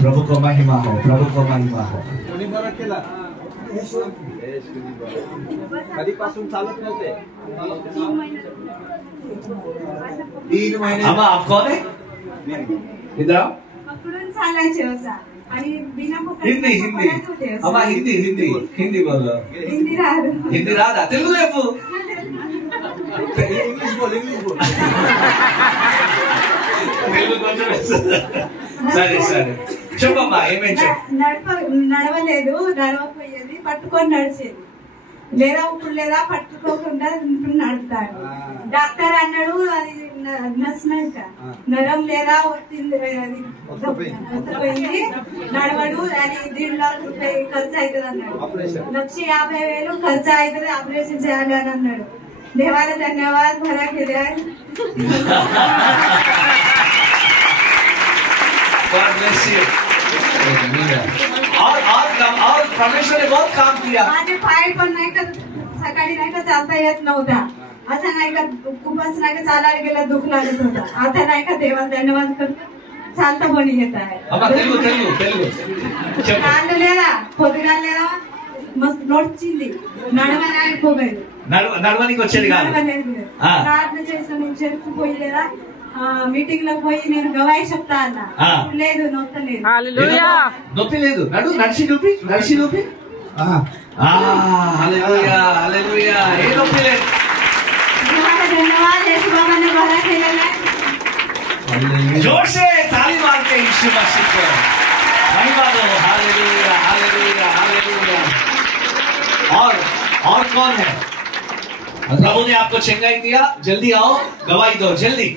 प्रभु को महिमा हो, प्रभु को महिमा हो। कधीपासून चालत नव्हते? 3 महीने। अम्मा आप कौन है? इधर आओ। हिंदी हिंदी अम्मा हिंदी हिंदी हिंदी बोलो। हिंदी राधा तेलुगु చెప్పు। इंग्लिश बोल इंग्लिश बोल। తెలుగు కొంచెం సరే సరే చెప్పమ్మా ఏమేంటి? నడవలేదు, నడవపోయేది, పట్టుకొని నడిచేది, లేదా ఇప్పుడు లేదా పట్టుకోకుండా నడుపుతాడు. డాక్టర్ అన్నాడు అది నస్మైక నరం లేదా ఒత్తింది పోయింది, నడవడు, అది దీనిలో ఖర్చు అవుతుంది అన్నాడు. 150,000 ఖర్చు అవుతుంది, ఆపరేషన్ చేయాలి అని అన్నాడు. देवाला धन्यवाद भरा केल्या। God bless you. और परमेश्वर ने बहुत काम किया। माझे पाय पण नाही का सकाळी नाही का चालता येत नव्हता, असं नाही का खूपच नाही का चालायला गेला दुःख लागत होता, आता नाही का देवाला धन्यवाद कर चालता पण येत आहे. తెలుగు తెలుగు తెలుగు కాళ్ళు లేదా పొద్దుగాల లేదా మస్తు నొచ్చింది, నడవని అయిపోలేదు, నడవనికి వచ్చేది కాదు. ప్రార్థన చేసిన నేను చర్చి పోయి లేదా మీటింగ్ లో పోయి నేను గవాయి చెప్తా అన్నా, లేదు నొప్పలేదు. నొప్పి లేదు, నడిచి నొప్పి నడిచి నొప్పి హల్లెలూయా హల్లెలూయా ఏ నొప్పి లేదు. धन्यवाद यीशु बाबा ने भरा केलेला आहे. जोर से ताली मार के यीशु मसीह को महिमा दो। Hallelujah hallelujah hallelujah. और कौन है? प्रभु ने आपको चंगाई दिया, जल्दी आओ गवाही दो जल्दी।